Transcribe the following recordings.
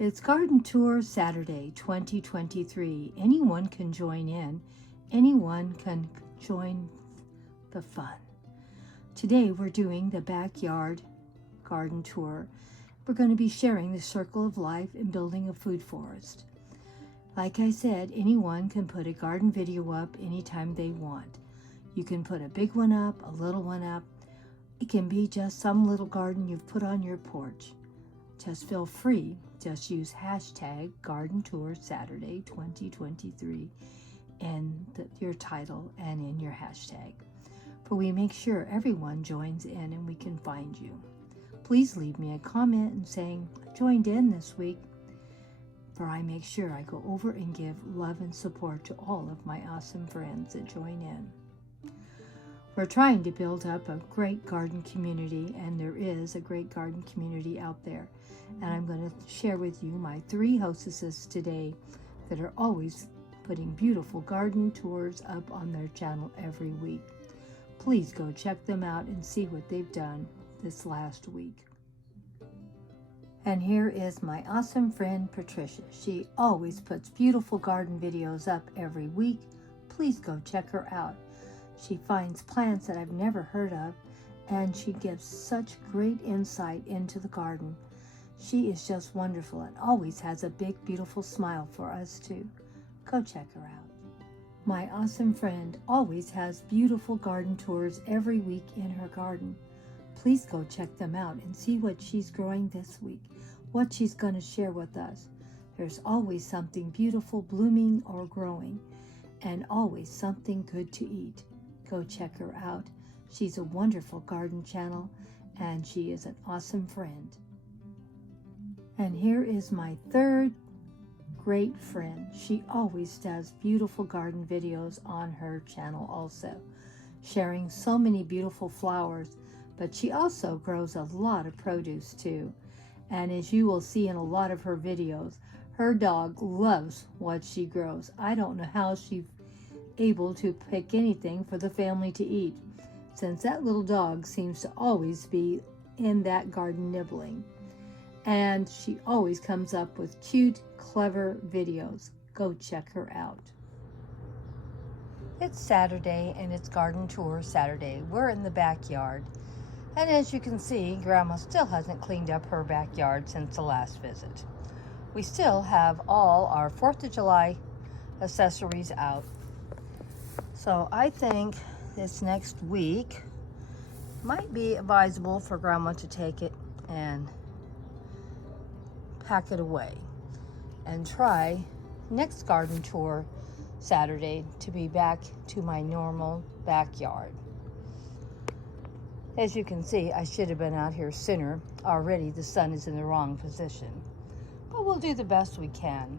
It's Garden Tour Saturday 2023. Anyone can join in. Anyone can join the fun. Today we're doing the backyard garden tour. We're going to be sharing the circle of life and building a food forest. Like I said, anyone can put a garden video up anytime they want. You can put a big one up, a little one up. It can be just some little garden you've put on your porch. Just feel free. Just use hashtag Garden Tour Saturday 2023 in your title and in your hashtag. For we make sure everyone joins in and we can find you. Please leave me a comment and saying, I joined in this week. For I make sure I go over and give love and support to all of my awesome friends that join in. We're trying to build up a great garden community, and there is a great garden community out there. And I'm going to share with you my 3 hostesses today that are always putting beautiful garden tours up on their channel every week. Please go check them out and see what they've done this last week. And here is my awesome friend Patricia. She always puts beautiful garden videos up every week. Please go check her out. She finds plants that I've never heard of, and she gives such great insight into the garden. She is just wonderful and always has a big, beautiful smile for us too. Go check her out. My awesome friend always has beautiful garden tours every week in her garden. Please go check them out and see what she's growing this week, what she's going to share with us. There's always something beautiful blooming or growing, and always something good to eat. Go check her out. She's a wonderful garden channel, and she is an awesome friend. And here is my 3rd great friend. She always does beautiful garden videos on her channel also, sharing so many beautiful flowers, but she also grows a lot of produce too. And as you will see in a lot of her videos, her dog loves what she grows. I don't know how she's able to pick anything for the family to eat, since that little dog seems to always be in that garden nibbling. And she always comes up with cute, clever videos. Go check her out. It's Saturday and it's Garden Tour Saturday. We're in the backyard. And as you can see, Grandma still hasn't cleaned up her backyard since the last visit. We still have all our 4th of July accessories out. So I think this next week might be advisable for Grandma to take it and pack it away and try next garden tour Saturday to be back to my normal backyard. As you can see, I should have been out here sooner. Already the sun is in the wrong position, but we'll do the best we can.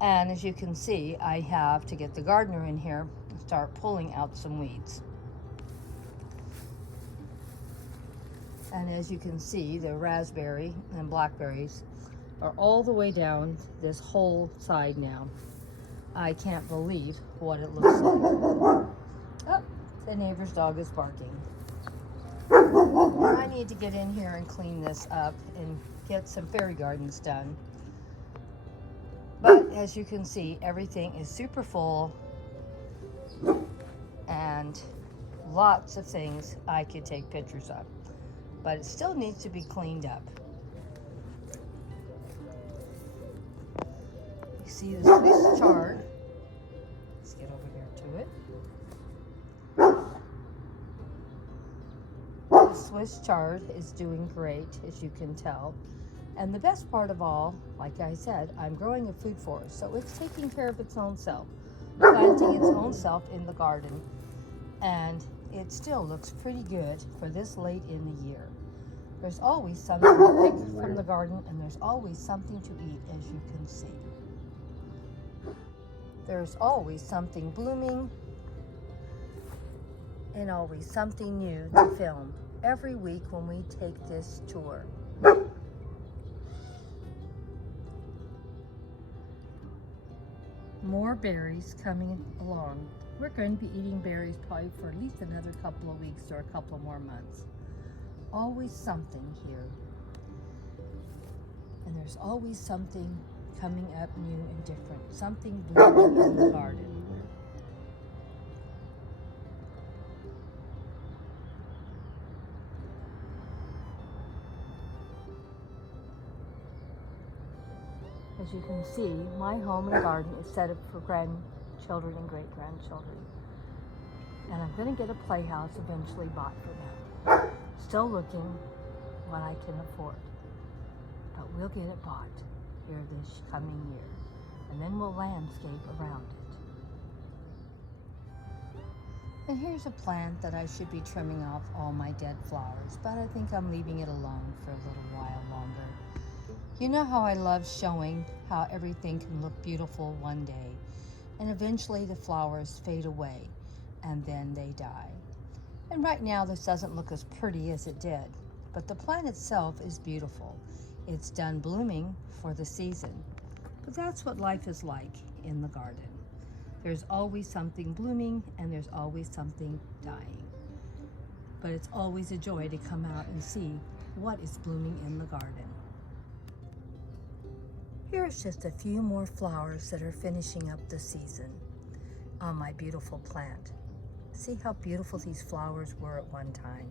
And as you can see, I have to get the gardener in here and start pulling out some weeds. And as you can see, the raspberry and blackberries are all the way down this whole side now. I can't believe what it looks like. Oh, the neighbor's dog is barking. I need to get in here and clean this up and get some fairy gardens done. But as you can see, everything is super full and lots of things I could take pictures of. But it still needs to be cleaned up. You see the Swiss chard. Let's get over here to it. The Swiss chard is doing great, as you can tell. And the best part of all, like I said, I'm growing a food forest, so it's taking care of its own self, planting its own self in the garden. And it still looks pretty good for this late in the year. There's always something to pick from the garden, and there's always something to eat, as you can see. There's always something blooming and always something new to film every week when we take this tour. More berries coming along. We're going to be eating berries probably for at least another couple of weeks or a couple more months. Always something here. And there's always something coming up new and different, something blooming in the garden. As you can see, my home and garden is set up for grandchildren and great-grandchildren. And I'm going to get a playhouse eventually bought for them. Still looking what I can afford. But we'll get it bought here this coming year. And then we'll landscape around it. And here's a plant that I should be trimming off all my dead flowers, but I think I'm leaving it alone for a little while longer. You know how I love showing how everything can look beautiful one day, and eventually the flowers fade away, and then they die. And right now this doesn't look as pretty as it did, but the plant itself is beautiful. It's done blooming for the season. But that's what life is like in the garden. There's always something blooming and there's always something dying. But it's always a joy to come out and see what is blooming in the garden. Here's just a few more flowers that are finishing up the season on my beautiful plant. See how beautiful these flowers were at one time.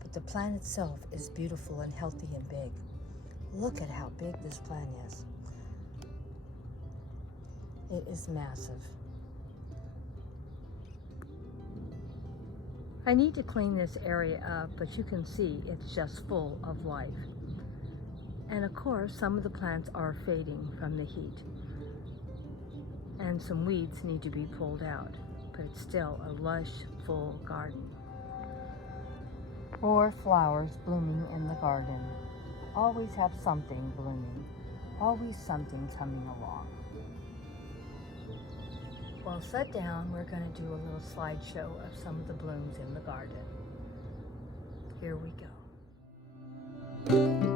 But the plant itself is beautiful and healthy and big. Look at how big this plant is. It is massive. I need to clean this area up, but you can see it's just full of life. And of course, some of the plants are fading from the heat. And some weeds need to be pulled out, but it's still a lush, full garden. More flowers blooming in the garden. Always have something blooming. Always something coming along. Well, sit down, we're going to do a little slideshow of some of the blooms in the garden. Here we go.